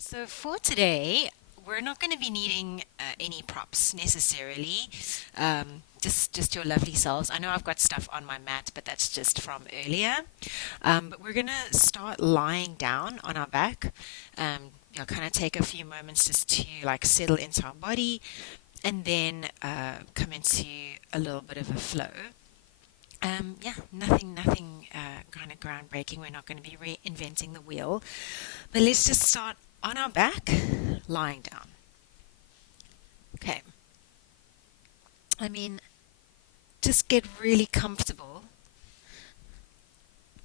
So for today, we're not going to be needing any props necessarily. Just your lovely selves. I know I've got stuff on my mat, but that's just from earlier. But we're going to start lying down on our back. Kind of take a few moments just to like settle into our body, and then come into a little bit of a flow. Nothing kind of groundbreaking. We're not going to be reinventing the wheel, but let's just start on our back, lying down. Okay. I mean, just get really comfortable.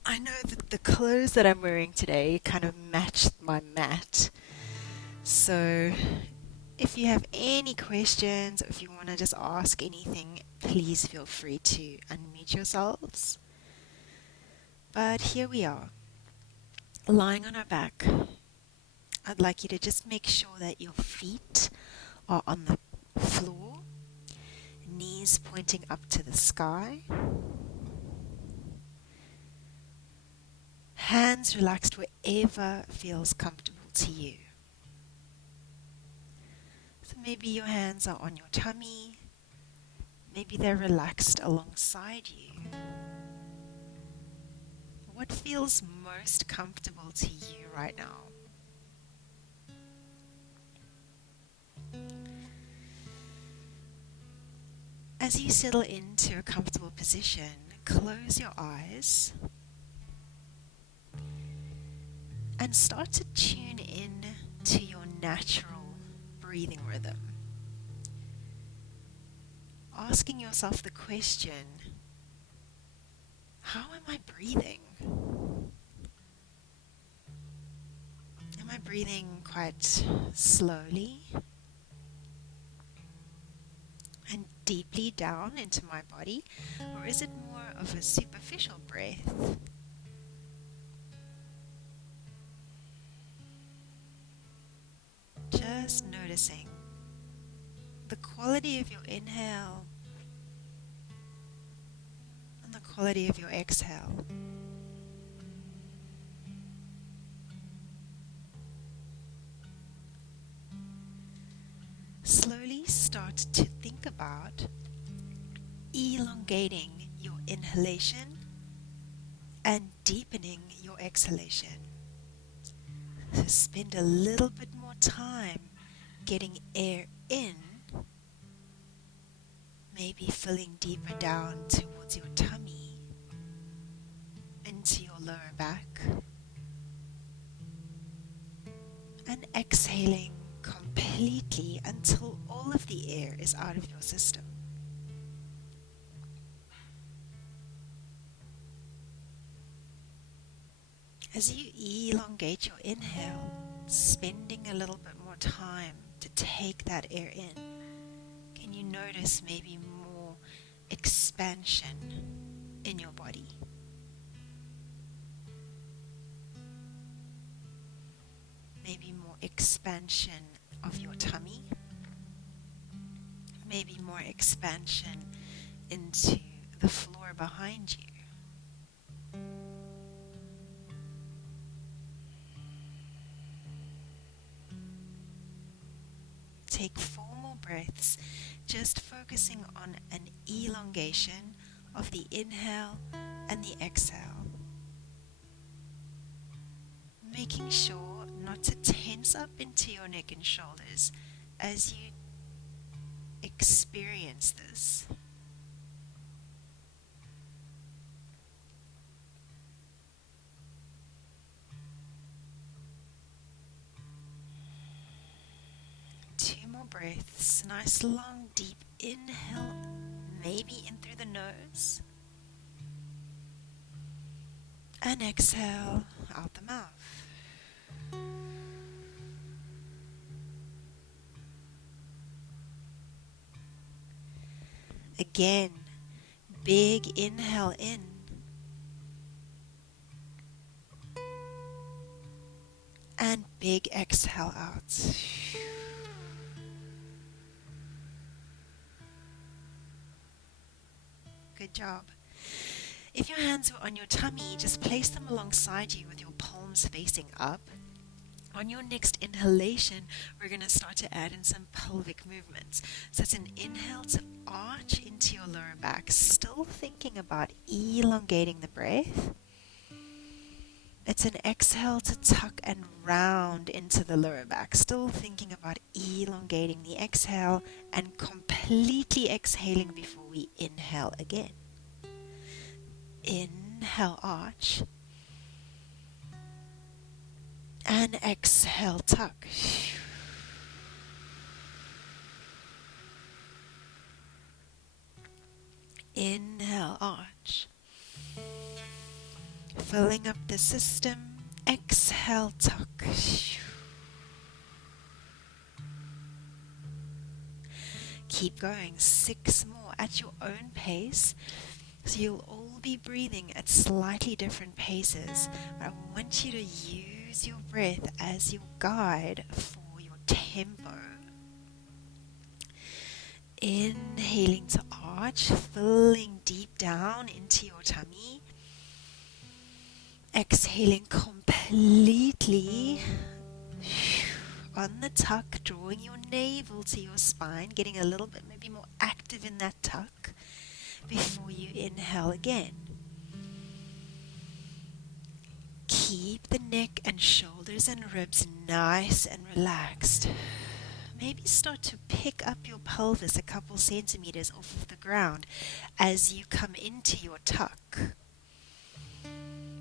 I know that the clothes that I'm wearing today kind of match my mat. So if you have any questions, or if you want to just ask anything, please feel free to unmute yourselves. But here we are, lying on our back. I'd like you to just make sure that your feet are on the floor, knees pointing up to the sky, hands relaxed wherever feels comfortable to you. So maybe your hands are on your tummy, maybe they're relaxed alongside you. What feels most comfortable to you right now? As you settle into a comfortable position, close your eyes and start to tune in to your natural breathing rhythm. Asking yourself the question, how am I breathing? Am I breathing quite slowly and deeply down into my body? Or is it more of a superficial breath? Just noticing the quality of your inhale and the quality of your exhale. Slowly start to think about elongating your inhalation and deepening your exhalation. So spend a little bit more time getting air in, maybe filling deeper down towards your tummy, into your lower back, and exhaling completely until all of the air is out of your system. As you elongate your inhale, spending a little bit more time to take that air in, can you notice maybe more expansion in your body? Maybe more expansion of your tummy, maybe more expansion into the floor behind you. Take 4 more breaths, just focusing on an elongation of the inhale and the exhale. Making sure not to tense up into your neck and shoulders as you experience this. Two more breaths. Nice long deep inhale, maybe in through the nose. And exhale out the mouth. Again, big inhale in. And big exhale out. Good job. If your hands were on your tummy, just place them alongside you with your palms facing up. On your next inhalation, we're going to start to add in some pelvic movements. So it's an inhale to arch into your lower back, still thinking about elongating the breath. It's an exhale to tuck and round into the lower back, still thinking about elongating the exhale and completely exhaling before we inhale again. Inhale, arch. And exhale, tuck. Inhale, arch. Filling up the system. Exhale, tuck. Keep going. 6 more at your own pace. So you'll all be breathing at slightly different paces. But I want you to use your breath as your guide for your tempo. Inhaling to arch, filling deep down into your tummy. Exhaling completely on the tuck, drawing your navel to your spine, getting a little bit maybe more active in that tuck before you inhale again. Keep the neck and shoulders and ribs nice and relaxed. Maybe start to pick up your pelvis a couple centimeters off of the ground as you come into your tuck.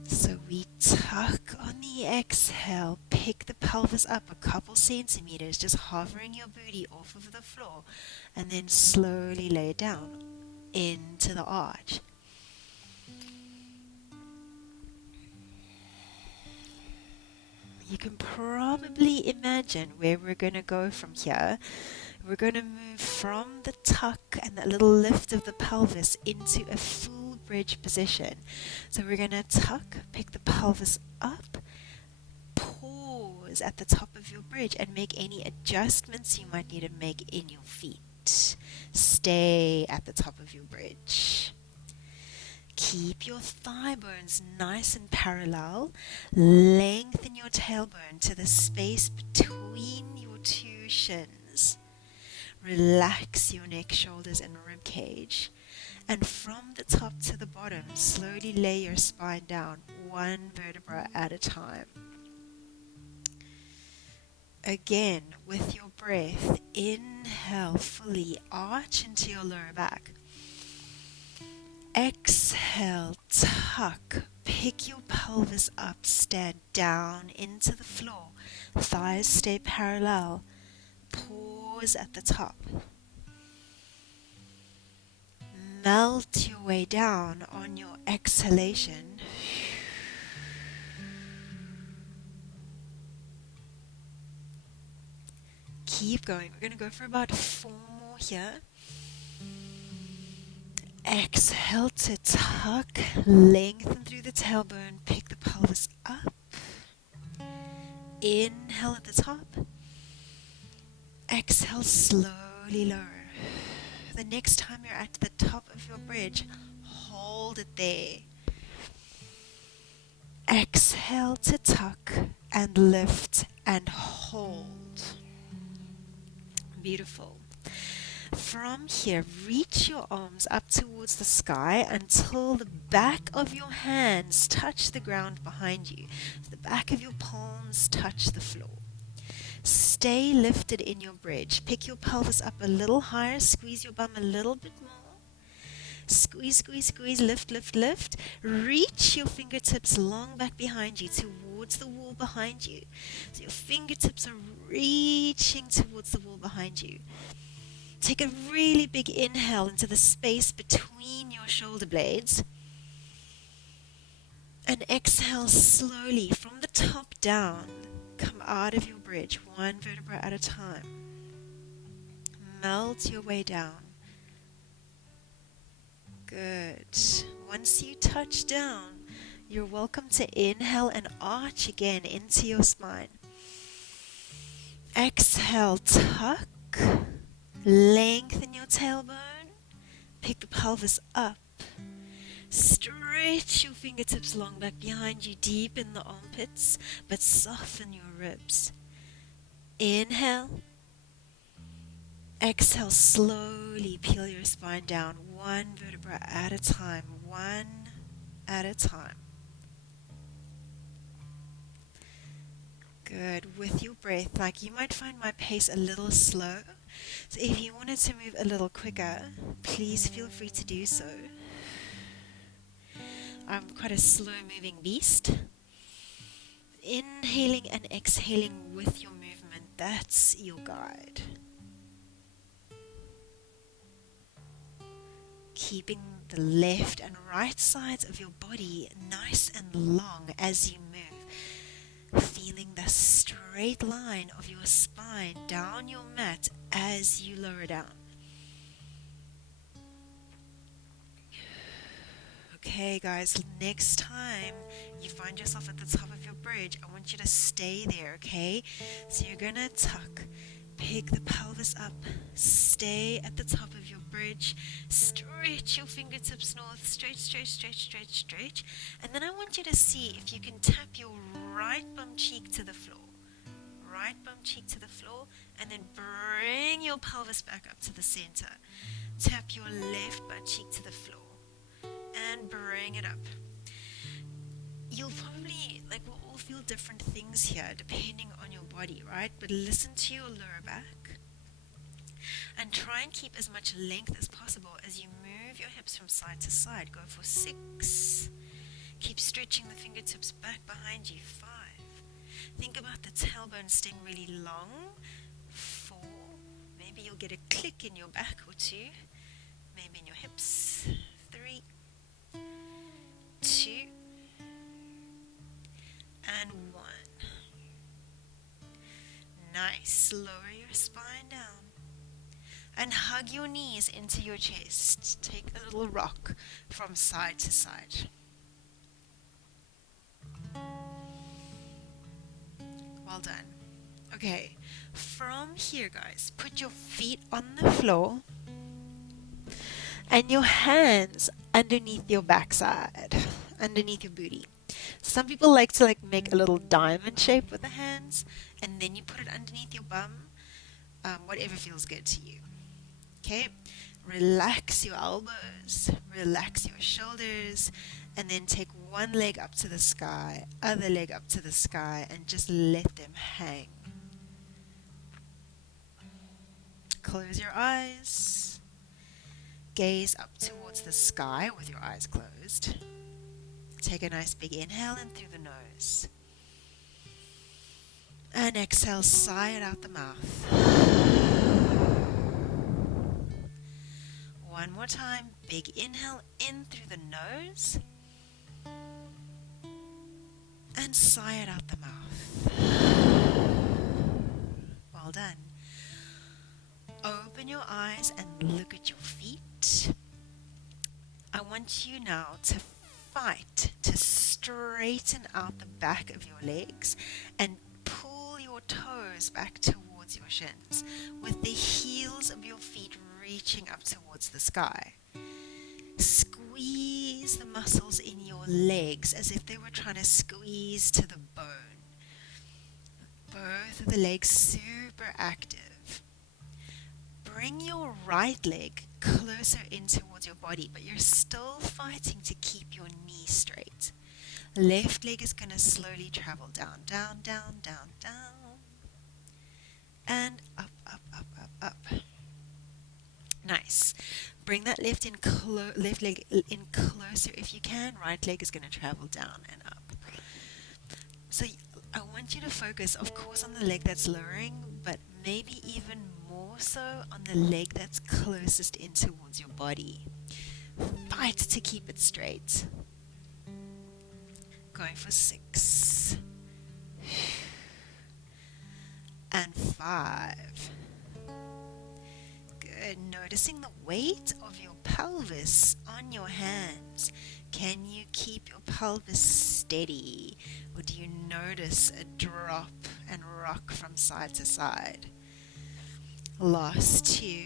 So we tuck on the exhale, pick the pelvis up a couple centimeters, just hovering your booty off of the floor, and then slowly lay it down into the arch. You can probably imagine where we're going to go from here. We're going to move from the tuck and that little lift of the pelvis into a full bridge position. So we're going to tuck, pick the pelvis up, pause at the top of your bridge and make any adjustments you might need to make in your feet. Stay at the top of your bridge. Keep your thigh bones nice and parallel. Lengthen your tailbone to the space between your two shins. Relax your neck, shoulders, and rib cage. And from the top to the bottom, slowly lay your spine down, one vertebra at a time. Again, with your breath, inhale fully, arch into your lower back. Exhale, tuck, pick your pelvis up, stand down into the floor, thighs stay parallel, pause at the top. Melt your way down on your exhalation. Keep going. We're going to go for about 4 more here. Exhale to tuck, lengthen through the tailbone, pick the pelvis up. Inhale at the top. Exhale, slowly lower. The next time you're at the top of your bridge, hold it there. Exhale to tuck and lift and hold. Beautiful. From here, reach your arms up towards the sky until the back of your hands touch the ground behind you. So the back of your palms touch the floor. Stay lifted in your bridge. Pick your pelvis up a little higher. Squeeze your bum a little bit more. Squeeze, squeeze, squeeze. Lift, lift, lift. Reach your fingertips long back behind you towards the wall behind you. So your fingertips are reaching towards the wall behind you. Take a really big inhale into the space between your shoulder blades. And exhale slowly from the top down. Come out of your bridge, one vertebra at a time. Melt your way down. Good. Once you touch down, you're welcome to inhale and arch again into your spine. Exhale, tuck. Lengthen your tailbone. Pick the pelvis up. Stretch your fingertips long back behind you, deep in the armpits, but soften your ribs. Inhale. Exhale, slowly peel your spine down, one vertebra at a time, one at a time. Good. With your breath, like, you might find my pace a little slow, so if you wanted to move a little quicker, please feel free to do so. I'm quite a slow moving beast. Inhaling and exhaling with your movement, that's your guide. Keeping the left and right sides of your body nice and long as you move. Feeling the straight line of your spine down your mat as you lower down. Okay guys, next time you find yourself at the top of your bridge, I want you to stay there, okay? So you're gonna tuck, pick the pelvis up, stay at the top of your bridge, stretch your fingertips north, stretch, stretch, stretch, stretch, stretch, and then I want you to see if you can tap your right bum cheek to the floor. Right bum cheek to the floor, and then bring your pelvis back up to the center. Tap your left butt cheek to the floor and bring it up. You'll probably, we'll all feel different things here depending on your body, right? But listen to your lower back and try and keep as much length as possible as you move your hips from side to side. Go for 6. Keep stretching the fingertips back behind you. 5. Think about the tailbone staying really long. 4. Maybe you'll get a click in your back or 2. Maybe in your hips. 3. 2. And 1. Nice. Lower your spine down. And hug your knees into your chest. Take a little rock from side to side. Well done. Okay, from here guys, put your feet on the floor and your hands underneath your backside, underneath your booty. Some people like to make a little diamond shape with the hands, and then you put it underneath your bum, whatever feels good to you. Okay, relax your elbows, relax your shoulders, and then take one leg up to the sky, other leg up to the sky, and just let them hang. Close your eyes. Gaze up towards the sky with your eyes closed. Take a nice big inhale in through the nose. And exhale, sigh it out the mouth. One more time, big inhale in through the nose. And sigh it out the mouth. Well done. Open your eyes and look at your feet. I want you now to fight to straighten out the back of your legs and pull your toes back towards your shins with the heels of your feet reaching up towards the sky. Squeeze the muscles in your legs as if they were trying to squeeze to the bone. Both of the legs super active. Bring your right leg closer in towards your body, but you're still fighting to keep your knee straight. Left leg is going to slowly travel down, down, down, down, down, and up, up, up, up, up. Nice. Bring that left leg in closer if you can. Right leg is going to travel down and up. So I want you to focus, of course, on the leg that's lowering, but maybe even more so on the leg that's closest in towards your body. Fight to keep it straight. Going for 6. And 5. Good. Noticing the weight of your pelvis on your hands. Can you keep your pelvis steady? Or do you notice a drop and rock from side to side? Last 2.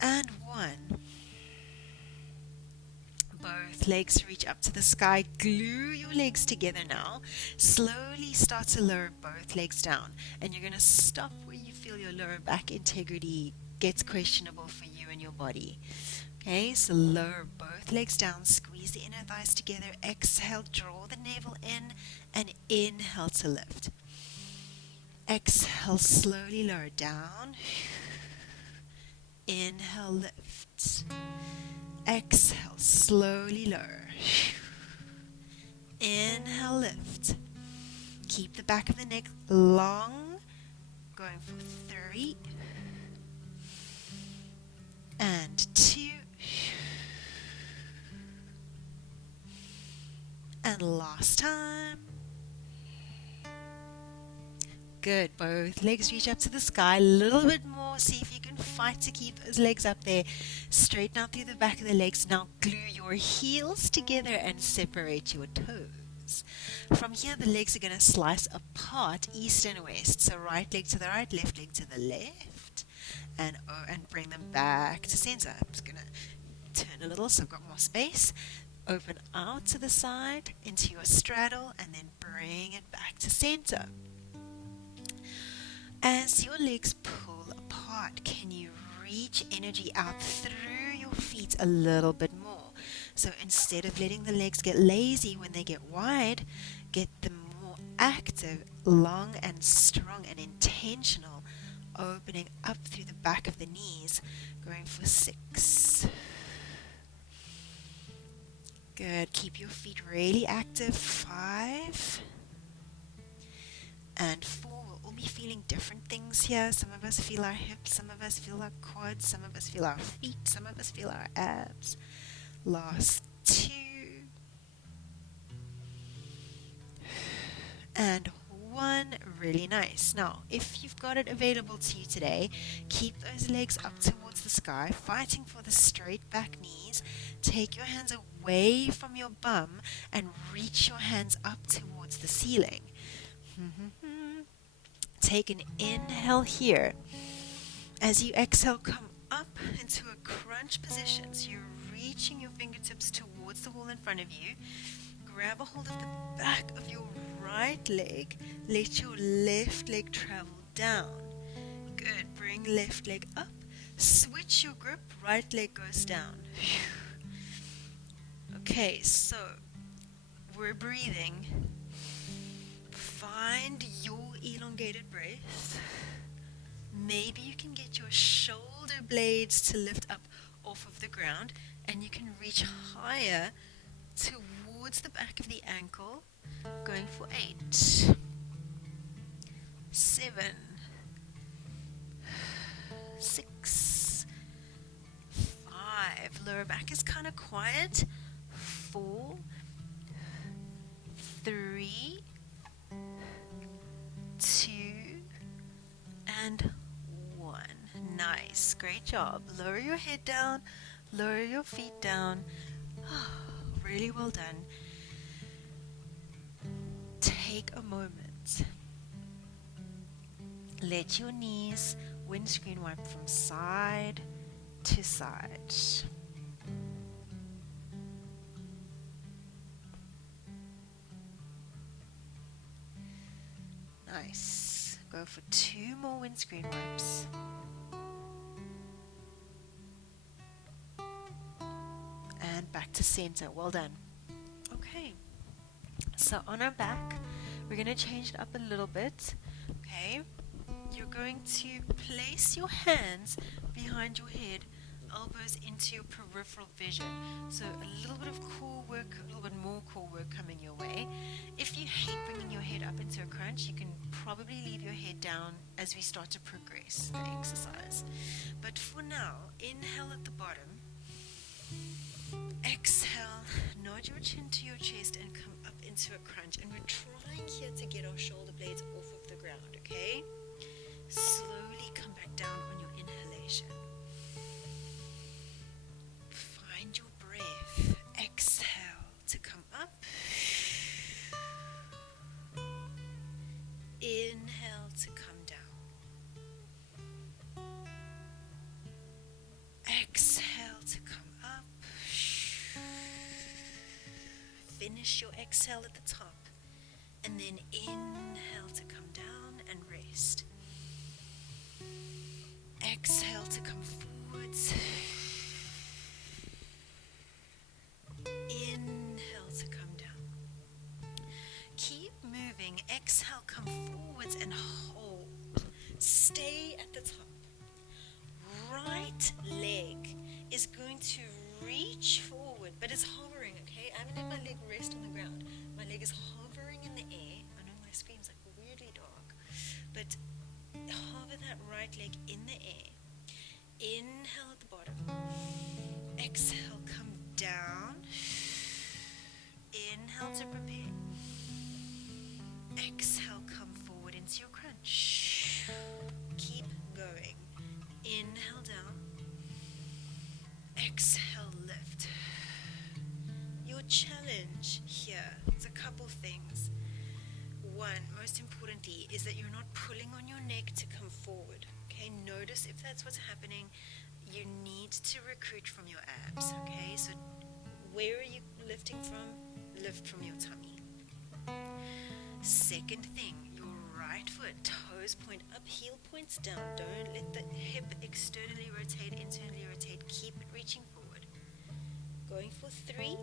And 1. both legs reach up to the sky. Glue your legs together now. Slowly start to lower both legs down. And you're going to stop where you feel your lower back integrity gets questionable for you and your body. Okay, so lower both legs down, squeeze the inner thighs together, exhale, draw the navel in, and inhale to lift. Exhale, slowly lower down. Inhale, lift. Exhale, slowly lower. Inhale, lift. Keep the back of the neck long. Going for 3 and 2 and last time. Good. Both legs reach up to the sky. A little bit more. See if you can fight to keep those legs up there. Straighten out through the back of the legs. Now glue your heels together and separate your toes. From here, the legs are going to slice apart, east and west. So right leg to the right, left leg to the left. And bring them back to center. I'm just going to turn a little so I've got more space. Open out to the side into your straddle and then bring it back to center. As your legs pull apart, can you reach energy out through your feet a little bit more? So instead of letting the legs get lazy when they get wide, get them more active, long and strong and intentional, opening up through the back of the knees, going for 6. Good. Keep your feet really active. 5 and 4. We'll all be feeling different things here. Some of us feel our hips, some of us feel our quads, some of us feel our feet, some of us feel our abs. Last 2 and 1. Really nice. Now, if you've got it available to you today, keep those legs up towards the sky, fighting for the straight back knees. Take your hands away from your bum and reach your hands up towards the ceiling. Take an inhale here. As you exhale, come up into a crunch position. So you're reaching your fingertips towards the wall in front of you. Grab a hold of the back of your right leg. Let your left leg travel down. Good. Bring left leg up. Switch your grip. Right leg goes down. Okay, so we're breathing. Find your elongated breath. Maybe you can get your shoulder blades to lift up off of the ground and you can reach higher towards the back of the ankle. Going for 8, 7, 6, 5. Lower back is kind of quiet. 4, 3, 2, and 1. Nice. Great job. Lower your head down. Lower your feet down. Really well done. Take a moment. Let your knees windscreen wipe from side to side. Nice. Go for 2 more windscreen wipes. And back to center. Well done. Okay. So on our back, we're going to change it up a little bit. Okay. You're going to place your hands behind your head, elbows into your peripheral vision. So a little bit of core work, a little bit more core work coming your way. If you hate bringing your head up into a crunch, you can probably leave your head down as we start to progress the exercise. But for now, inhale at the bottom. Exhale, nod your chin to your chest and come up into a crunch. And we're trying here to get our shoulder blades off of the ground, okay? Slowly come back down on your inhalation. Find your breath. Exhale to come up. Inhale to come down. Exhale to come up. finish your exhale at the top. And then inhale to come down and rest. Exhale to come forwards. Inhale to come down. Keep moving. Exhale, come forwards and hold. Stay at the top. Right leg is going to reach forward, but it's hovering, okay? I'm going to let my leg rest on the ground. My leg is hovering in the air. I know my screen's like weirdly dark, but hover that right leg in the air. Inhale at the bottom. Exhale, come down. Inhale to prepare. Exhale, come forward into your crunch. Keep going. Inhale down. Exhale, lift. Your challenge here is a couple things. One, most importantly, is that you're not pulling on your neck to come forward. Okay, notice if that's what's happening. You need to recruit from your abs. Okay, so where are you lifting from? Lift from your tummy. Second thing, your right foot, toes point up, heel points down. Don't let the hip externally rotate, internally rotate. Keep it reaching forward. Going for 3.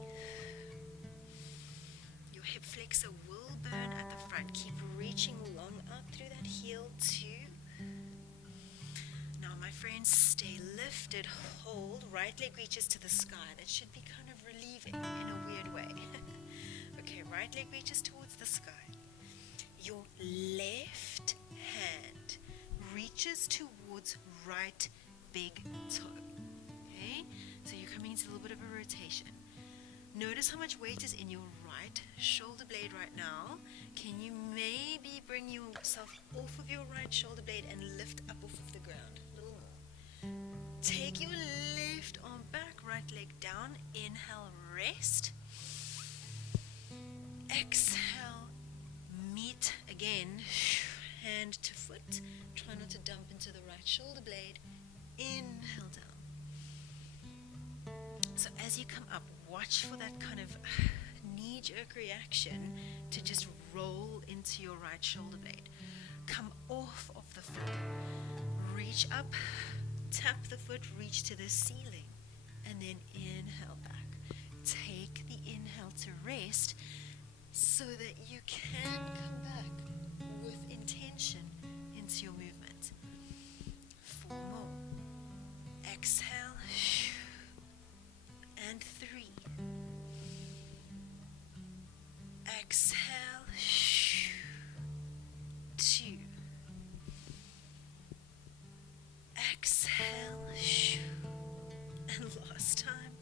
Your hip flexor will burn at the front. Keep reaching long up through that heel. 2. Now, my friends, stay lifted. Hold. Right leg reaches to the sky. That should be kind of relieving in a weird way. Okay, right leg reaches towards the sky. Your left hand reaches towards right big toe. Okay, so you're coming into a little bit of a rotation. Notice how much weight is in your right shoulder blade right now. Can you maybe bring yourself off of your right shoulder blade and lift up off of the ground? A little more. Take your left arm back, right leg down. Inhale, rest. Exhale, meet again, hand to foot. Try not to dump into the right shoulder blade. Inhale down. So as you come up, watch for that kind of knee-jerk reaction to just roll into your right shoulder blade. Come off of the foot. Reach up, tap the foot, reach to the ceiling, and then inhale back. Take the inhale to rest, so that you can come back with intention into your movement. 4 more. Exhale. And 3. Exhale. 2. Exhale. And last time.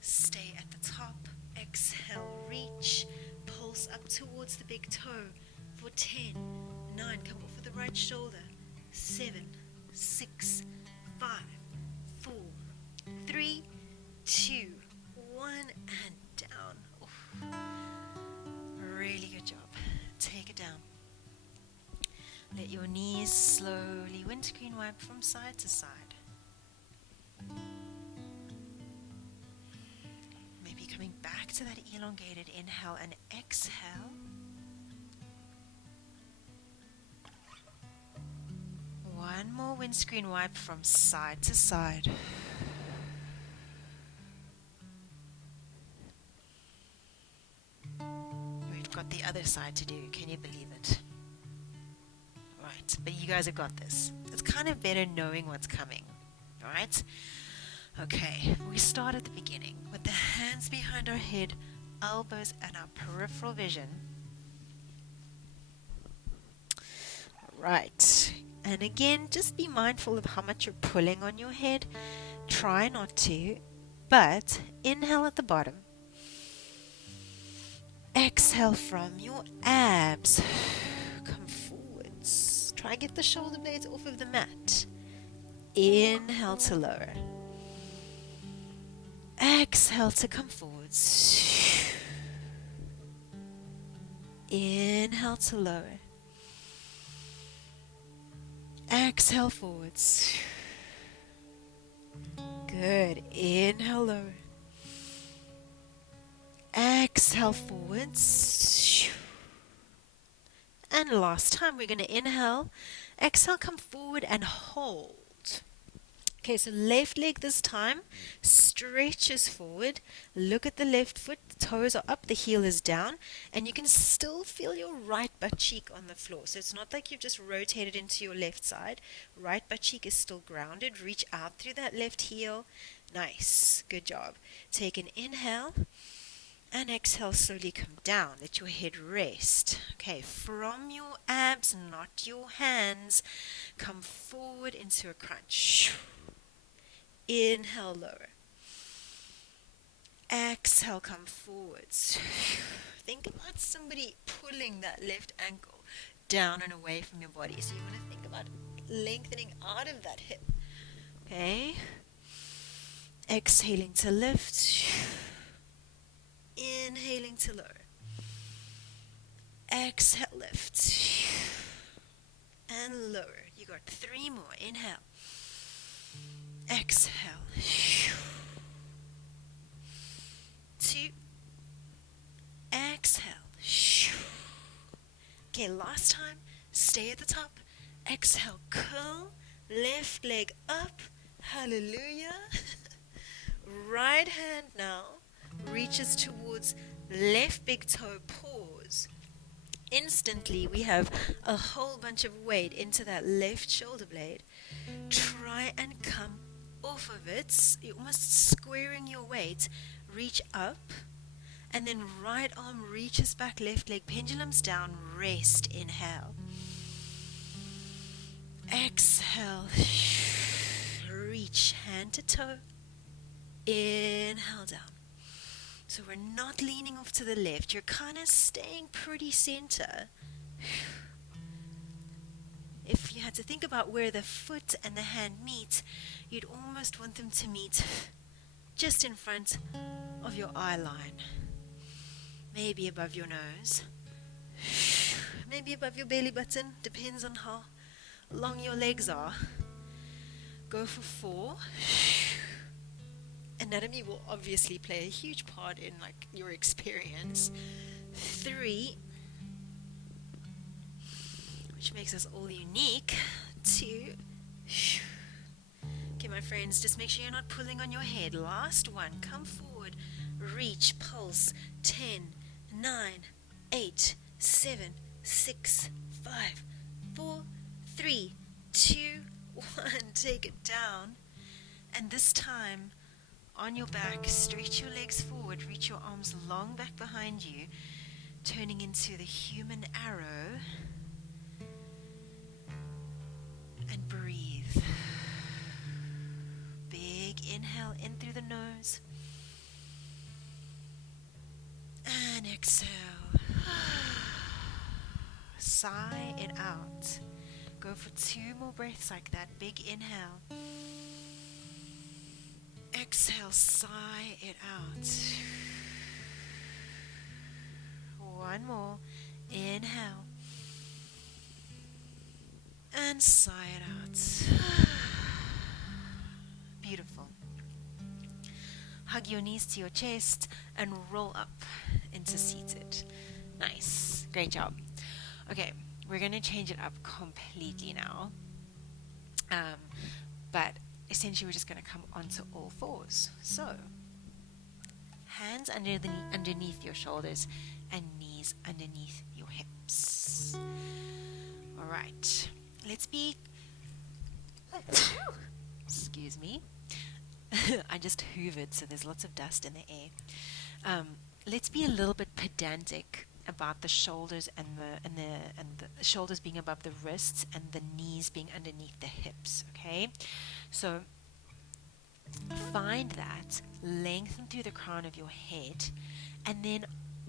Stay at the top. Exhale, reach, pulse up towards the big toe for 10, 9, come off with the right shoulder, 7, 6, 5, 4, 3, 2, 1, and down. Oof. Really good job. Take it down. Let your knees slowly windscreen wipe from side to side. Coming back to that elongated inhale and exhale. One more windscreen wipe from side to side. We've got the other side to do. Can you believe it? Right, but you guys have got this. It's kind of better knowing what's coming. All right? Okay, we start at the beginning with the hands behind our head, elbows and our peripheral vision. Right, and again, just be mindful of how much you're pulling on your head. Try not to, but inhale at the bottom. Exhale from your abs. Come forwards. Try and get the shoulder blades off of the mat. Inhale to lower. Exhale to come forwards. Inhale to lower. Exhale forwards. Good. Inhale lower. Exhale forwards. And last time, we're going to inhale. Exhale, come forward and hold. Okay, so left leg this time stretches forward. Look at the left foot. The toes are up, the heel is down, and you can still feel your right butt cheek on the floor. So it's not like you've just rotated into your left side. Right butt cheek is still grounded. Reach out through that left heel. Nice. Good job. Take an inhale. And exhale, slowly come down. Let your head rest. Okay, from your abs, not your hands, come forward into a crunch. Inhale, lower. Exhale, come forwards. Think about somebody pulling that left ankle down and away from your body. So you want to think about lengthening out of that hip. Okay. Exhaling to lift. Inhaling to lower. Exhale, lift. And lower. You got 3 more. Inhale. Exhale. 2. Exhale. Okay, last time. Stay at the top. Exhale, curl. Left leg up. Hallelujah. Right hand now reaches towards left big toe, pause. Instantly we have a whole bunch of weight into that left shoulder blade. Try and come off of it. You're almost squaring your weight. Reach up, and then right arm reaches back, left leg pendulums down, rest. Inhale. Exhale. Reach hand to toe. Inhale down. So we're not leaning off to the left. You're kind of staying pretty center. If you had to think about where the foot and the hand meet, you'd almost want them to meet just in front of your eye line. Maybe above your nose. Maybe above your belly button. Depends on how long your legs are. Go for 4. Anatomy will obviously play a huge part in your experience. 3, which makes us all unique. 2. Okay, my friends, just make sure you're not pulling on your head. Last one, come forward, reach, pulse. 10, 9, 8, 7, 6, 5, 4, 3, 2, 1. Take it down. And this time, on your back, stretch your legs forward, reach your arms long back behind you, turning into the human arrow, and breathe. Big inhale in through the nose, and exhale. Sigh it out. Go for 2 more breaths like that. Big inhale. Exhale, sigh it out. 1 more. Inhale. And sigh it out. Beautiful. Hug your knees to your chest and roll up into seated. Nice. Great job. Okay, we're going to change it up completely now. But essentially we're just going to come onto all 4s. So, hands underneath your shoulders and knees underneath your hips. Alright, let's be... Excuse me. I just hoovered, so there's lots of dust in the air. Let's be a little bit pedantic about the shoulders and the shoulders being above the wrists and the knees being underneath the hips, okay? So find that, lengthen through the crown of your head, and then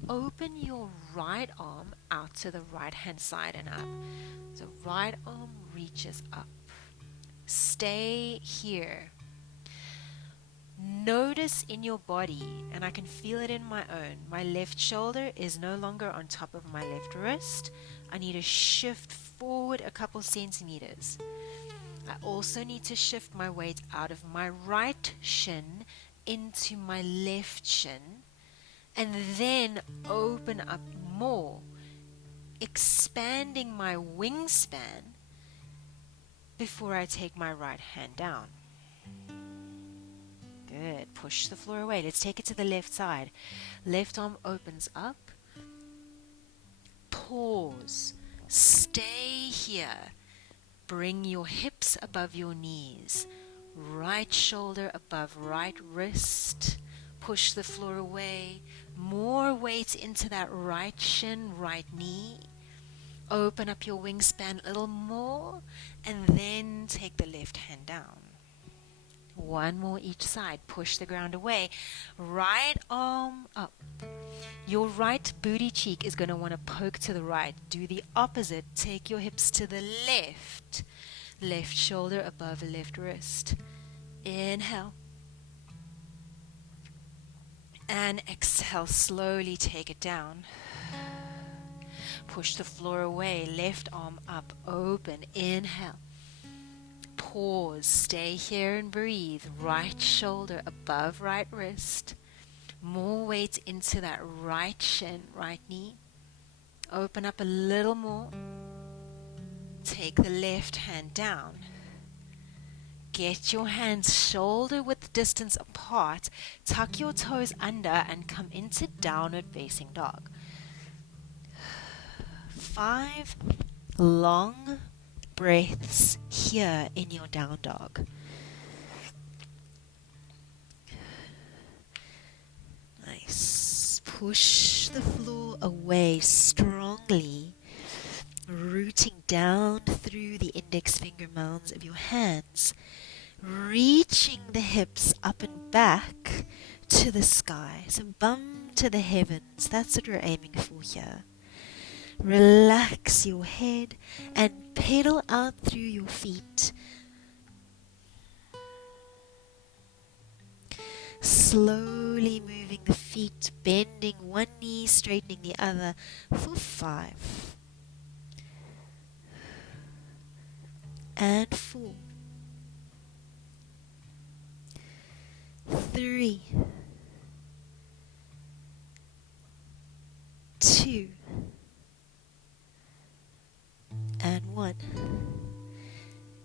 open your right arm out to the right hand side and up. So right arm reaches up. Stay here. Notice in your body, and I can feel it in my own, my left shoulder is no longer on top of my left wrist. I need to shift forward a couple centimeters. I also need to shift my weight out of my right shin into my left shin, and then open up more, expanding my wingspan before I take my right hand down. Good. Push the floor away. Let's take it to the left side. Left arm opens up. Pause. Stay here. Bring your hips above your knees. Right shoulder above right wrist. Push the floor away. More weight into that right shin, right knee. Open up your wingspan a little more, and then take the left hand down. One more each side. Push the ground away. Right arm up. Your right booty cheek is going to want to poke to the right. Do the opposite. Take your hips to the left. Left shoulder above left wrist. Inhale. And exhale. Slowly take it down. Push the floor away. Left arm up. Open. Inhale. Pause. Stay here and breathe. Right shoulder above right wrist. More weight into that right shin, right knee. Open up a little more. Take the left hand down. Get your hands shoulder width distance apart. Tuck your toes under and come into downward facing dog. 5 long breaths here in your down dog. Nice. Push the floor away strongly, rooting down through the index finger mounds of your hands, reaching the hips up and back to the sky. So bum to the heavens. That's what we're aiming for here. Relax your head and pedal out through your feet. Slowly moving the feet, bending one knee, straightening the other for 5. And 4. 3. 2. And 1.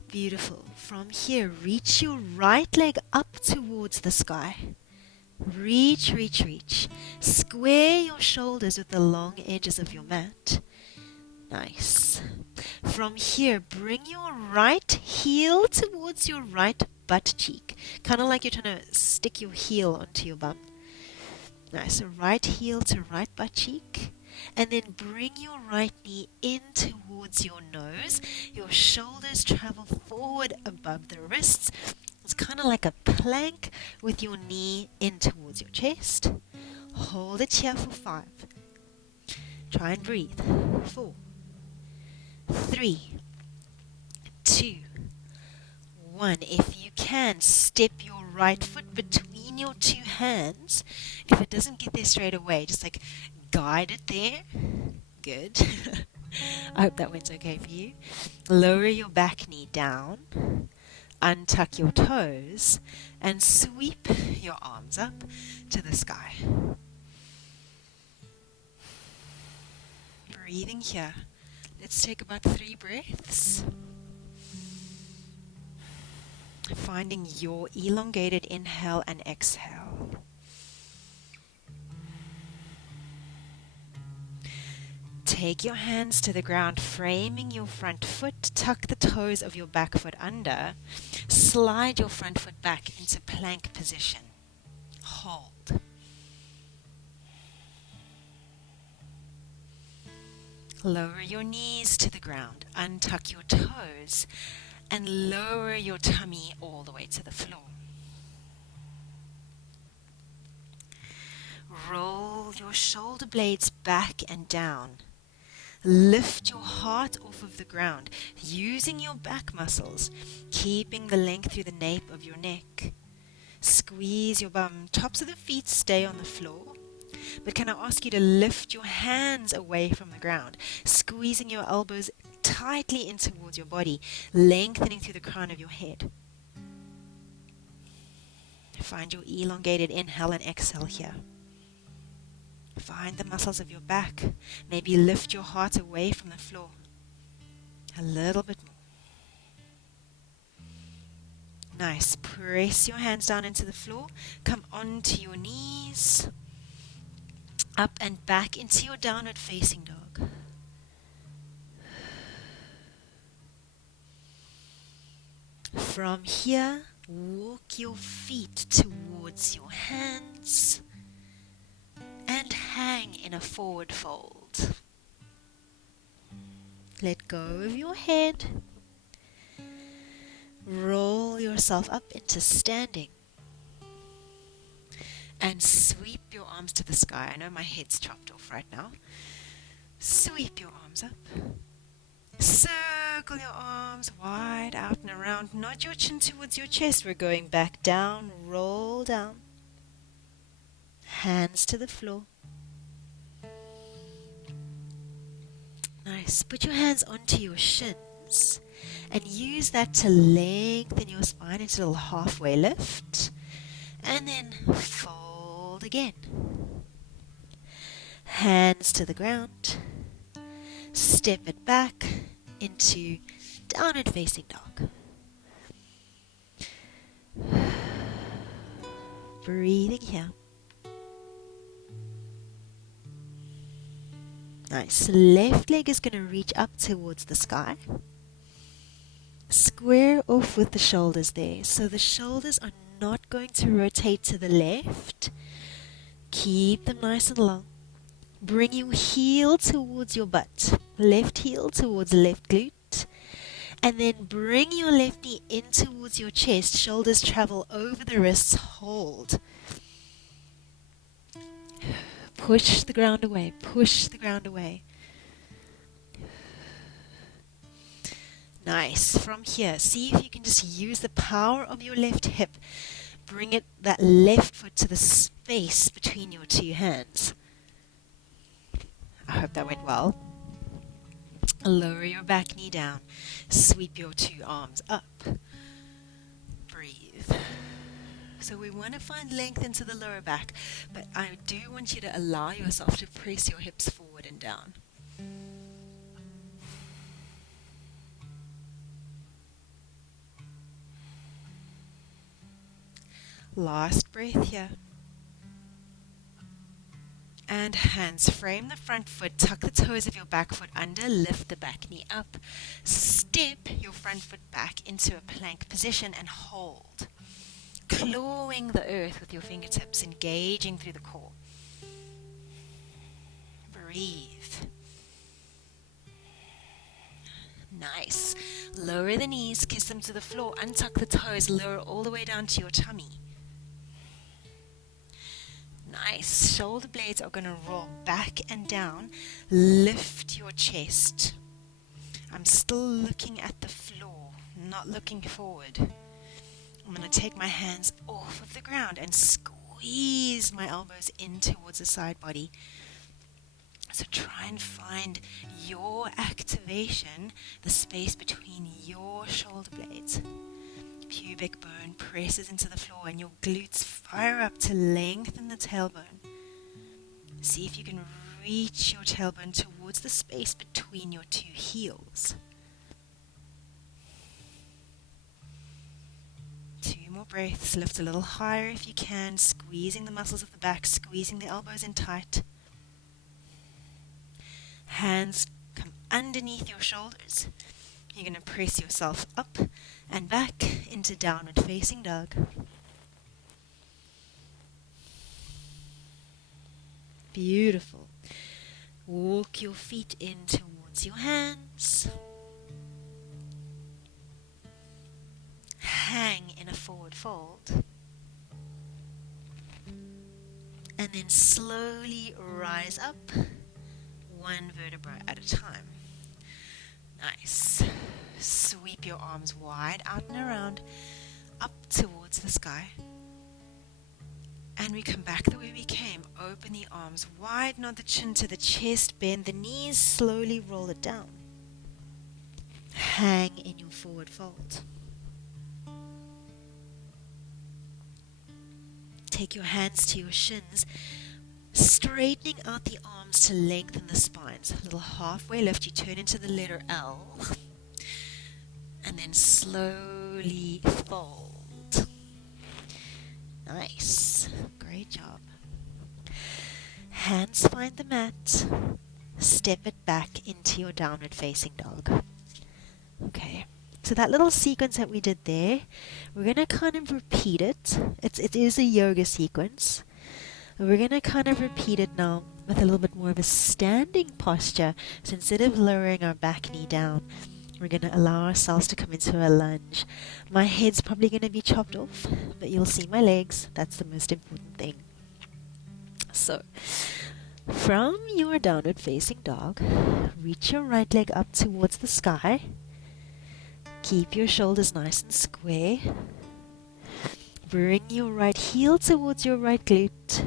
Beautiful. From here, reach your right leg up towards the sky. Reach, reach, reach. Square your shoulders with the long edges of your mat. Nice. From here, bring your right heel towards your right butt cheek. Kind of like you're trying to stick your heel onto your bum. Nice. So right heel to right butt cheek. And then bring your right knee in towards your nose. Your shoulders travel forward above the wrists. It's kind of like a plank with your knee in towards your chest. Hold it here for 5. Try and breathe. 4, 3, 2, 1. If you can, step your right foot between your 2 hands. If it doesn't get there straight away, just like guide it there. Good. I hope that went okay for you. Lower your back knee down. Untuck your toes and sweep your arms up to the sky. Breathing here. Let's take about 3 breaths. Finding your elongated inhale and exhale. Take your hands to the ground, framing your front foot. Tuck the toes of your back foot under. Slide your front foot back into plank position. Hold. Lower your knees to the ground. Untuck your toes and lower your tummy all the way to the floor. Roll your shoulder blades back and down. Lift your heart off of the ground, using your back muscles, keeping the length through the nape of your neck. Squeeze your bum. Tops of the feet stay on the floor. But can I ask you to lift your hands away from the ground, squeezing your elbows tightly in towards your body, lengthening through the crown of your head. Find your elongated inhale and exhale here. Find the muscles of your back. Maybe lift your heart away from the floor. A little bit more. Nice. Press your hands down into the floor. Come onto your knees. Up and back into your downward facing dog. From here, walk your feet towards your hands and hang in a forward fold. Let go of your head. Roll yourself up into standing. And sweep your arms to the sky. I know my head's chopped off right now. Sweep your arms up. Circle your arms wide out and around. Nod your chin towards your chest. We're going back down. Roll down. Hands to the floor. Nice. Put your hands onto your shins and use that to lengthen your spine into a little halfway lift. And then fold again. Hands to the ground. Step it back into downward facing dog. Breathing here. Nice. Left leg is going to reach up towards the sky. Square off with the shoulders there. So the shoulders are not going to rotate to the left. Keep them nice and long. Bring your heel towards your butt. Left heel towards left glute. And then bring your left knee in towards your chest. Shoulders travel over the wrists. Hold. Push the ground away. Push the ground away. Nice. From here, see if you can just use the power of your left hip. Bring that left foot to the space between your two hands. I hope that went well. Lower your back knee down. Sweep your two arms up. Breathe. So we want to find length into the lower back, but I do want you to allow yourself to press your hips forward and down. Last breath here. And hands frame the front foot, tuck the toes of your back foot under, lift the back knee up. Step your front foot back into a plank position and hold. Clawing the earth with your fingertips, engaging through the core. Breathe. Nice. Lower the knees, kiss them to the floor, untuck the toes, lower all the way down to your tummy. Nice. Shoulder blades are going to roll back and down. Lift your chest. I'm still looking at the floor, not looking forward. I'm going to take my hands off of the ground and squeeze my elbows in towards the side body. So try and find your activation, the space between your shoulder blades. Pubic bone presses into the floor and your glutes fire up to lengthen the tailbone. See if you can reach your tailbone towards the space between your two heels. 2 more breaths. Lift a little higher if you can, squeezing the muscles of the back, squeezing the elbows in tight. Hands come underneath your shoulders. You're going to press yourself up and back into downward facing dog. Beautiful. Walk your feet in towards your hands. Hang in a forward fold. And then slowly rise up, one vertebra at a time. Nice. Sweep your arms wide out and around, up towards the sky. And we come back the way we came. Open the arms wide, nod the chin to the chest, bend the knees, slowly roll it down. Hang in your forward fold. Take your hands to your shins. Straightening out the arms to lengthen the spine. So a little halfway lift, you turn into the letter L, and then slowly fold. Nice. Great job. Hands find the mat. Step it back into your downward facing dog. Okay. So that little sequence that we did there, we're going to kind of repeat it. It is a yoga sequence. We're going to kind of repeat it now with a little bit more of a standing posture. So instead of lowering our back knee down, we're going to allow ourselves to come into a lunge. My head's probably going to be chopped off, but you'll see my legs. That's the most important thing. So, from your downward facing dog, reach your right leg up towards the sky. Keep your shoulders nice and square. Bring your right heel towards your right glute.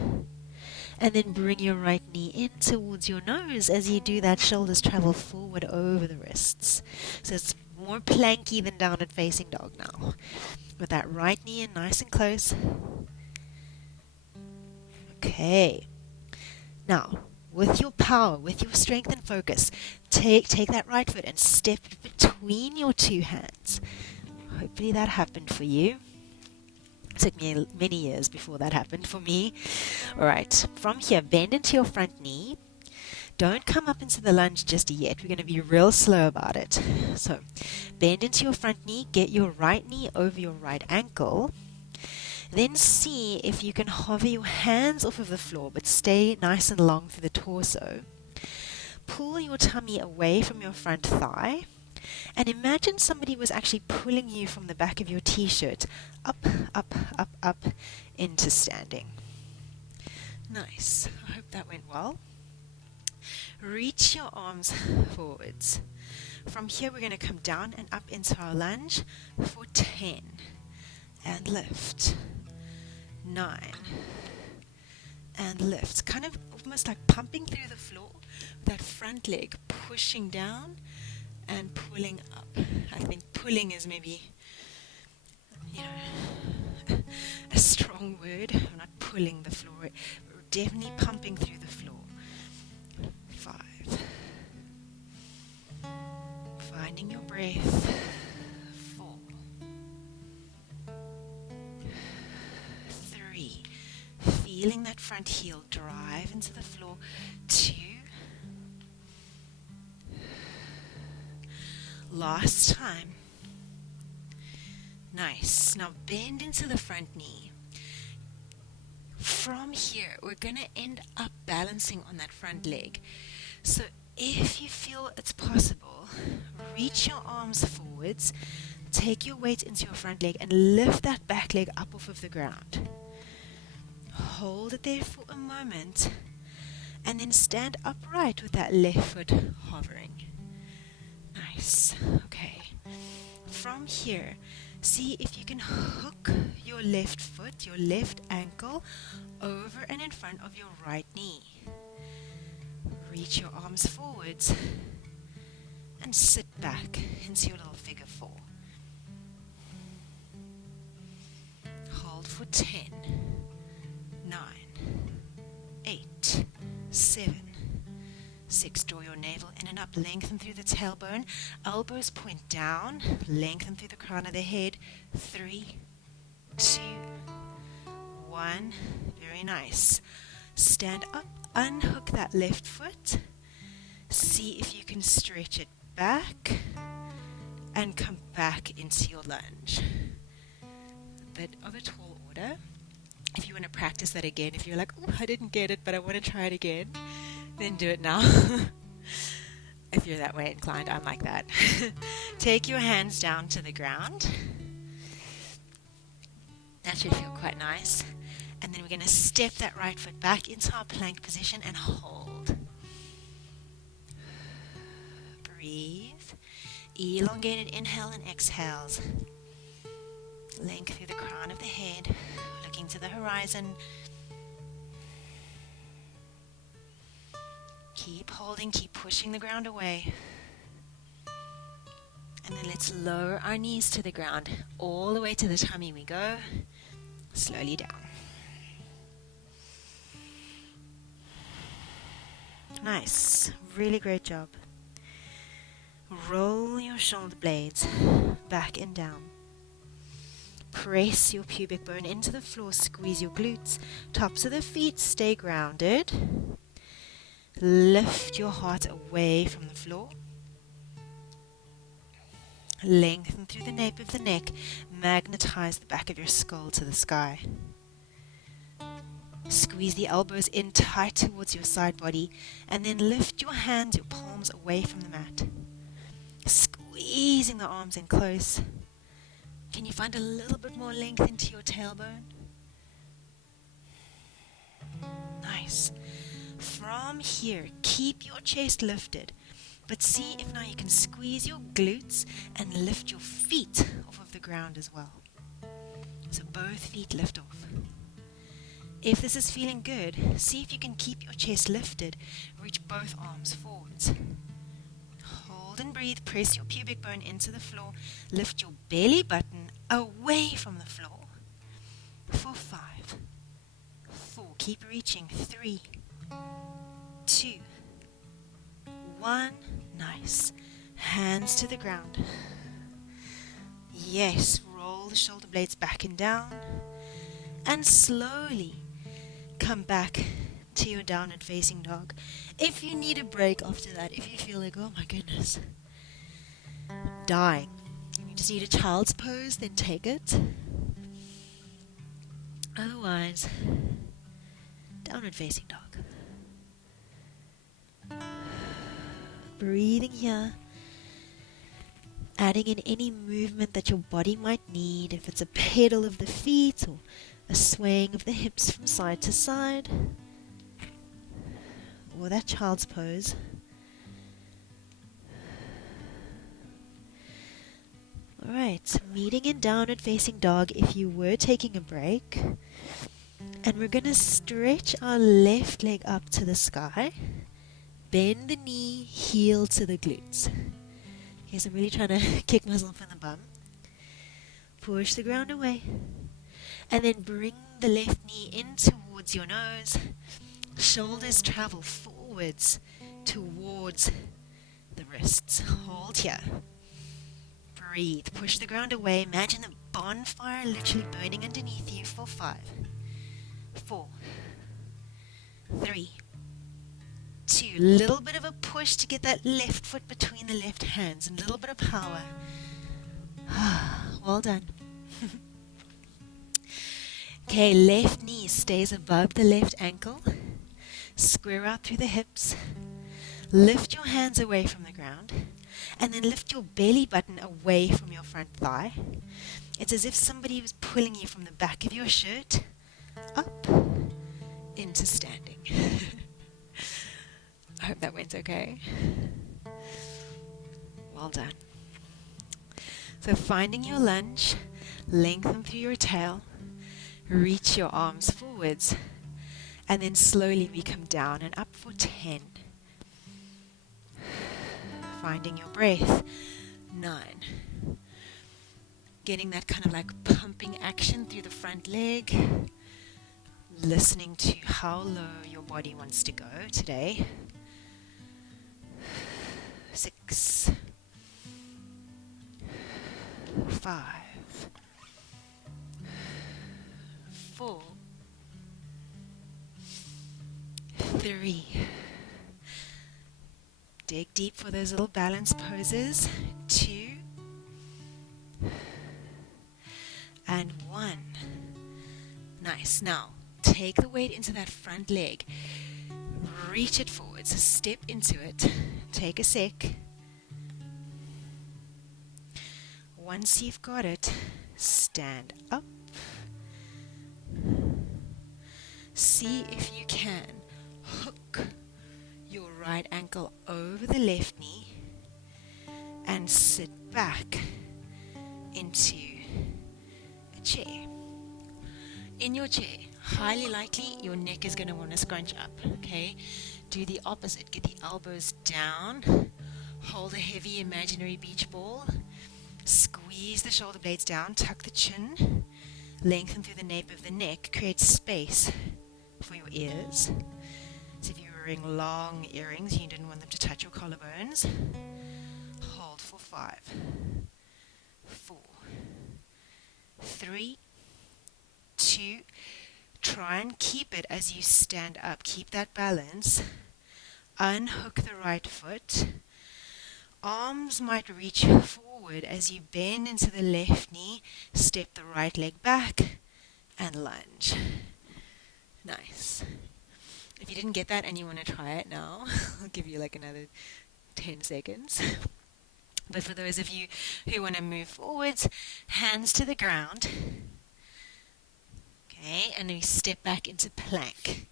And then bring your right knee in towards your nose. As you do that, shoulders travel forward over the wrists. So it's more planky than downward facing dog now. With that right knee in nice and close. Okay. Now, with your power, with your strength and focus, take that right foot and step between your two hands. Hopefully that happened for you. It took me many years before that happened for me. All right, from here, bend into your front knee. Don't come up into the lunge just yet. We're going to be real slow about it. So, bend into your front knee, get your right knee over your right ankle. Then see if you can hover your hands off of the floor, but stay nice and long through the torso. Pull your tummy away from your front thigh. And imagine somebody was actually pulling you from the back of your t-shirt up, up, up, up into standing. Nice. I hope that went well. Reach your arms forwards. From here, we're going to come down and up into our lunge for 10. And lift. 9. And lift. Kind of almost like pumping through the floor with that front leg pushing down and pulling up. I think pulling is maybe, a strong word. I'm not pulling the floor. We're definitely pumping through the floor. 5. Finding your breath. 4. 3. Feeling that front heel drive into the floor. 2. Last time. Nice. Now bend into the front knee. From here, we're going to end up balancing on that front leg. So if you feel it's possible, reach your arms forwards, take your weight into your front leg and lift that back leg up off of the ground. Hold it there for a moment and then stand upright with that left foot hovering. Nice. Okay. From here, see if you can hook your left foot, your left ankle, over and in front of your right knee. Reach your arms forwards and sit back into your little figure 4. Hold for 10, 9, 8, 7, 6. Draw your navel in and up, lengthen through the tailbone, elbows point down, lengthen through the crown of the head. 3, 2, 1. Very nice. Stand up, unhook that left foot. See if you can stretch it back and come back into your lunge. A bit of a tall order. If you want to practice that again, if you're like, oh, I didn't get it, but I want to try it again, then do it now. If you're that way inclined, I'm like that. Take your hands down to the ground. That should feel quite nice. And then we're going to step that right foot back into our plank position and hold. Breathe. Elongated inhale and exhales. Length through the crown of the head, looking to the horizon. Keep holding, keep pushing the ground away. And then let's lower our knees to the ground. All the way to the tummy we go. Slowly down. Nice. Really great job. Roll your shoulder blades back and down. Press your pubic bone into the floor, squeeze your glutes. Tops of the feet stay grounded. Lift your heart away from the floor. Lengthen through the nape of the neck. Magnetize the back of your skull to the sky. Squeeze the elbows in tight towards your side body, and then lift your hands, your palms away from the mat. Squeezing the arms in close. Can you find a little bit more length into your tailbone? Nice. From here, keep your chest lifted, but see if now you can squeeze your glutes and lift your feet off of the ground as well. So both feet lift off. If this is feeling good, see if you can keep your chest lifted. Reach both arms forwards. Hold and breathe. Press your pubic bone into the floor. Lift your belly button away from the floor. For 5, 4. Keep reaching. 3, 2, 1. Nice. Hands to the ground. Yes. Roll the shoulder blades back and down. And slowly come back to your downward facing dog. If you need a break after that, if you feel like, oh my goodness, dying, you just need a child's pose, then take it. Otherwise, downward facing dog. Breathing here. Adding in any movement that your body might need, if it's a pedal of the feet or a swaying of the hips from side to side, or that child's pose. Alright, meeting in downward facing dog if you were taking a break. And we're going to stretch our left leg up to the sky. Bend the knee, heel to the glutes. Okay, so I'm really trying to kick myself in the bum. Push the ground away. And then bring the left knee in towards your nose. Shoulders travel forwards towards the wrists. Hold here. Breathe. Push the ground away. Imagine a bonfire literally burning underneath you for 5, 4, 3, 2. Little bit of a push to get that left foot between the left hands. A little bit of power. Well done. Okay, left knee stays above the left ankle. Square out through the hips. Lift your hands away from the ground. And then lift your belly button away from your front thigh. It's as if somebody was pulling you from the back of your shirt up into standing. I hope that went okay. Well done. So finding your lunge, lengthen through your tail. Reach your arms forwards, and then slowly we come down and up for 10. Finding your breath. 9. Getting that kind of like pumping action through the front leg. Listening to how low your body wants to go today. 6, 5, 4, 3. Dig deep for those little balance poses. 2 and 1. Nice. Now take the weight into that front leg. Reach it forwards. Step into it. Take a sec. Once you've got it, stand up. See if you can hook your right ankle over the left knee and sit back into a chair. In your chair, highly likely your neck is going to want to scrunch up, okay? Do the opposite. Get the elbows down. Hold a heavy imaginary beach ball. Squeeze the shoulder blades down. Tuck the chin. Lengthen through the nape of the neck. Create space for your ears. So if you wearing long earrings, you didn't want them to touch your collarbones. Hold for 5, 4, 3, 2. Try and keep it as you stand up. Keep that balance. Unhook the right foot. Arms might reach forward as you bend into the left knee. Step the right leg back and lunge. Nice. If you didn't get that and you want to try it now, I'll give you like another 10 seconds. But for those of you who want to move forwards, hands to the ground. Okay, and then we step back into plank.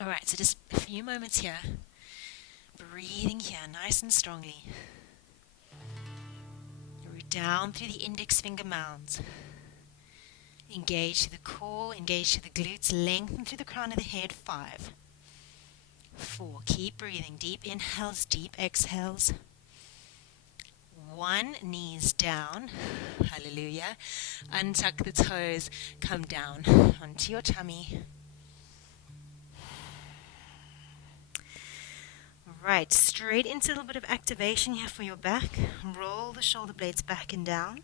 Alright, so just a few moments here. Breathing here nice and strongly. Root down through the index finger mounds. Engage to the core, engage to the glutes, lengthen through the crown of the head. 5, 4, keep breathing. Deep inhales, deep exhales. 1, knees down. Hallelujah. Untuck the toes, come down onto your tummy. Right, straight into a little bit of activation here for your back. Roll the shoulder blades back and down.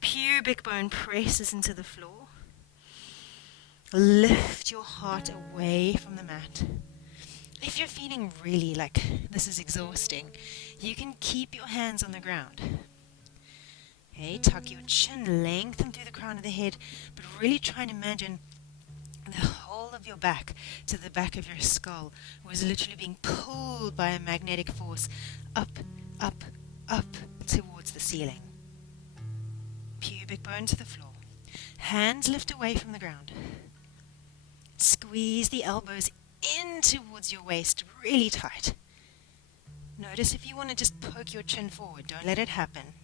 Pubic bone presses into the floor. Lift your heart away from the mat. If you're feeling really like this is exhausting, you can keep your hands on the ground. Okay, tuck your chin, lengthen through the crown of the head, but really try and imagine the whole of your back to the back of your skull was literally being pulled by a magnetic force up, up, up towards the ceiling. Pubic bone to the floor. Hands lift away from the ground. Squeeze the elbows in towards your waist, really tight. Notice if you want to just poke your chin forward, don't let it happen.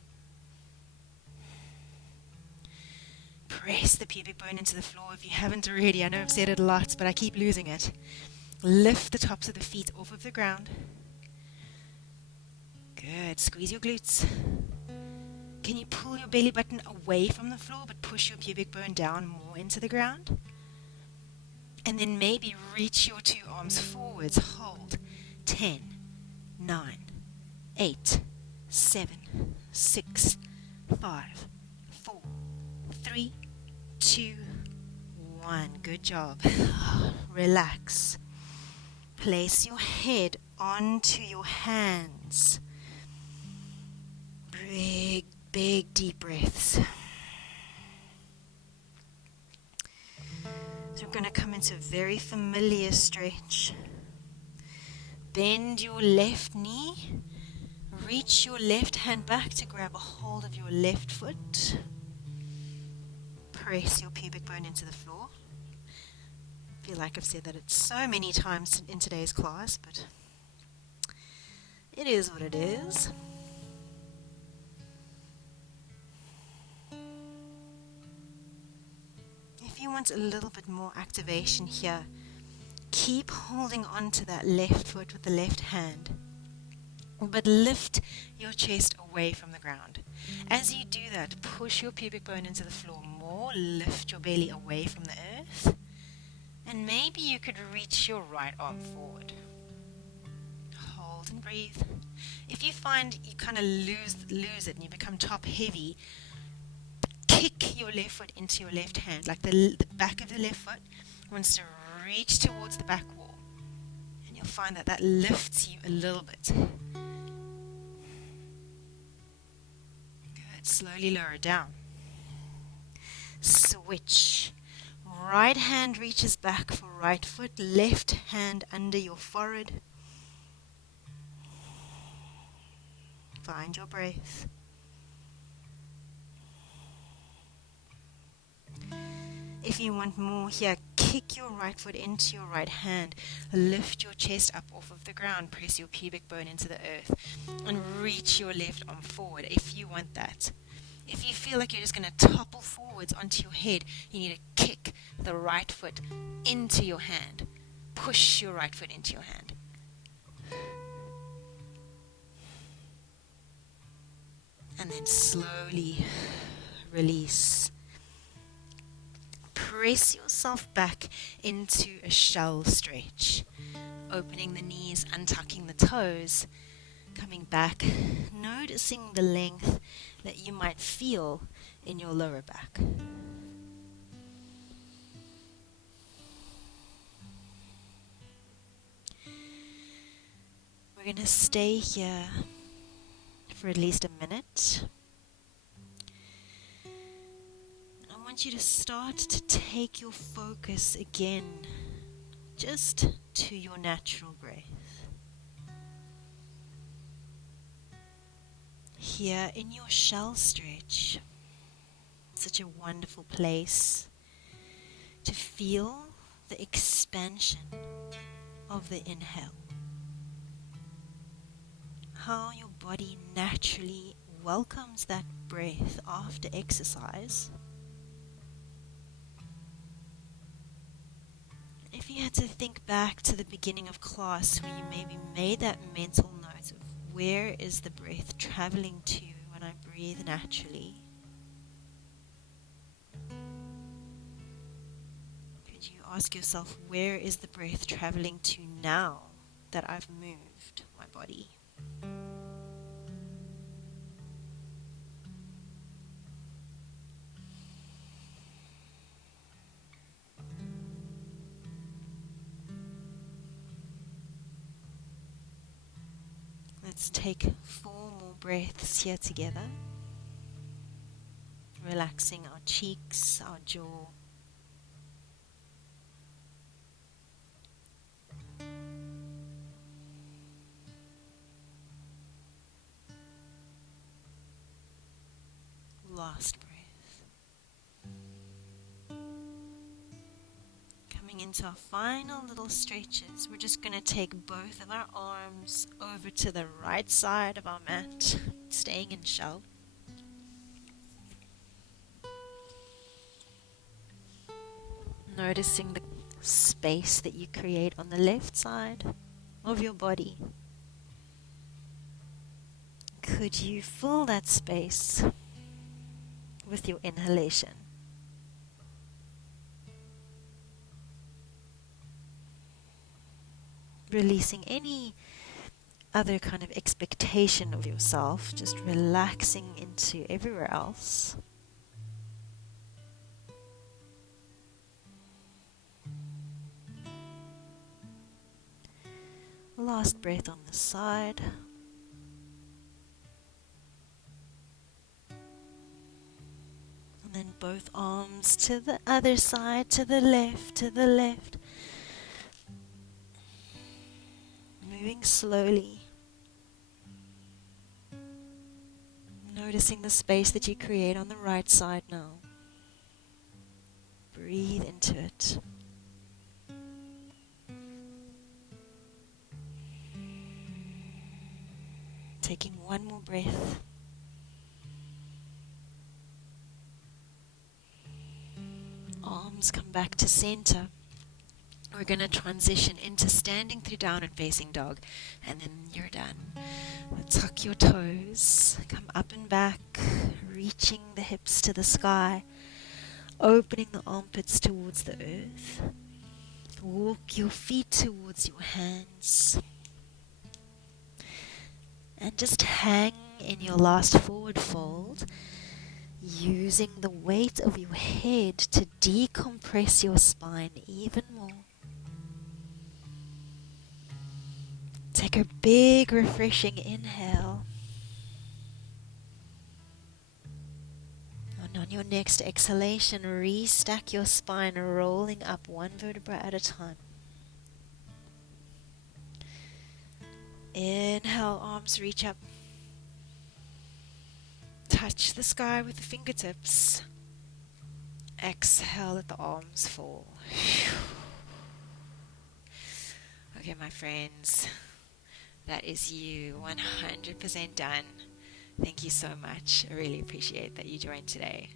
Press the pubic bone into the floor if you haven't already. I know I've said it lots, but I keep losing it. Lift the tops of the feet off of the ground. Good. Squeeze your glutes. Can you pull your belly button away from the floor, but push your pubic bone down more into the ground? And then maybe reach your 2 arms forwards. Hold. 10, 9, 8, 7, 6, 5, 4, 3, 2, 1. Good job. Relax. Place your head onto your hands. Big deep breaths. So we're going to come into a very familiar stretch. Bend your left knee. Reach your left hand back to grab a hold of your left foot. Press your pubic bone into the floor. I feel like I've said that so many times in today's class, but it is what it is. If you want a little bit more activation here, keep holding on to that left foot with the left hand, but lift your chest away from the ground. As you do that, push your pubic bone into the floor more, lift your belly away from the earth, and maybe you could reach your right arm forward. Hold and breathe. If you find you kind of lose it and you become top heavy, kick your left foot into your left hand, like the back of the left foot wants to reach towards the back wall, and you'll find that lifts you a little bit. Good. Slowly lower it down. Switch. Right hand reaches back for right foot, left hand under your forehead. Find your breath. If you want more here, kick your right foot into your right hand. Lift your chest up off of the ground. Press your pubic bone into the earth. And reach your left arm forward if you want that. If you feel like you're just going to topple forwards onto your head, you need to kick the right foot into your hand. Push your right foot into your hand. And then slowly release. press yourself back into a shell stretch, opening the knees, untucking the toes, coming back, noticing the length that you might feel in your lower back. We're going to stay here for at least a minute. I want you to start to take your focus again just to your natural breath. Here in your shell stretch, such a wonderful place to feel the expansion of the inhale. How your body naturally welcomes that breath after exercise. If you had to think back to the beginning of class where you maybe made that mental note of where is the breath traveling to when I breathe naturally, could you ask yourself, where is the breath traveling to now that I've moved my body? Let's take 4 more breaths here together. Relaxing our cheeks, our jaw. Last breath. Coming into our final little stretches, we're just going to take both of our arms over to the right side of our mat, staying in shell. Noticing the space that you create on the left side of your body. Could you fill that space with your inhalation? Releasing any other kind of expectation of yourself, just relaxing into everywhere else. Last breath on the side. And then both arms to the other side, to the left, to the left. Moving slowly. Noticing the space that you create on the right side now. Breathe into it. Taking one more breath. Arms come back to center. We're going to transition into standing through down and facing dog. And then you're done. Tuck your toes. Come up and back. Reaching the hips to the sky. Opening the armpits towards the earth. Walk your feet towards your hands. And just hang in your last forward fold, using the weight of your head to decompress your spine even more. Take a big, refreshing inhale. And on your next exhalation, restack your spine, rolling up one vertebra at a time. Inhale, arms reach up. Touch the sky with the fingertips. Exhale, let the arms fall. Okay, my friends, that is you 100% done. Thank you so much. I really appreciate that you joined today.